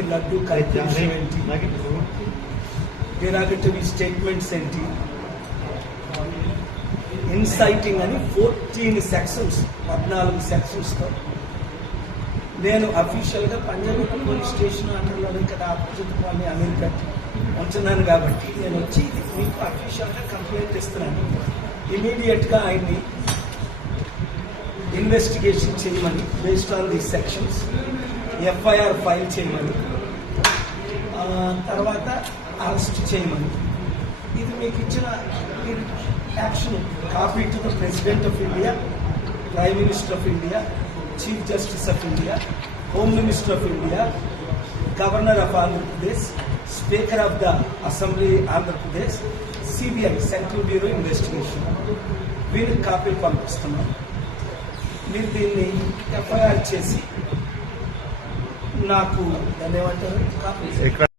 తిరుపతి లడ్డు కల్తీ విషయం ఏంటి, డిరాగటరీ స్టేట్మెంట్స్ ఏంటి, ఇన్సైటింగ్ అని 14 సెక్షన్స్ 14 సెక్షన్స్తో నేను అఫీషియల్గా పంజాగుట్ట పోలీస్ స్టేషన్ అండర్లోనే కదా ఆపోజిట్ వాళ్ళని అమెరికా ఉంటున్నాను కాబట్టి నేను వచ్చి మీకు అఫీషియల్గా కంప్లైంట్ ఇస్తున్నాను. ఇమీడియట్గా ఆయన్ని ఇన్వెస్టిగేషన్ చేయమని, based on the sections FIR file చేయమని, తర్వాత అరెస్ట్ చేయమని, ఇది మీకు ఇచ్చిన action copy to the president of India, prime minister of India, chief justice of India, home minister of India, governor of Andhra Pradesh, speaker of the assembly Andhra Pradesh, CBI central bureau investigation వీళ్ళకి కాపీలు పంపిస్తున్నాం. మీరు దీన్ని ఎఫ్ఐఆర్ చేసి నాకు దాన్ని ఏమంటారు కాపీ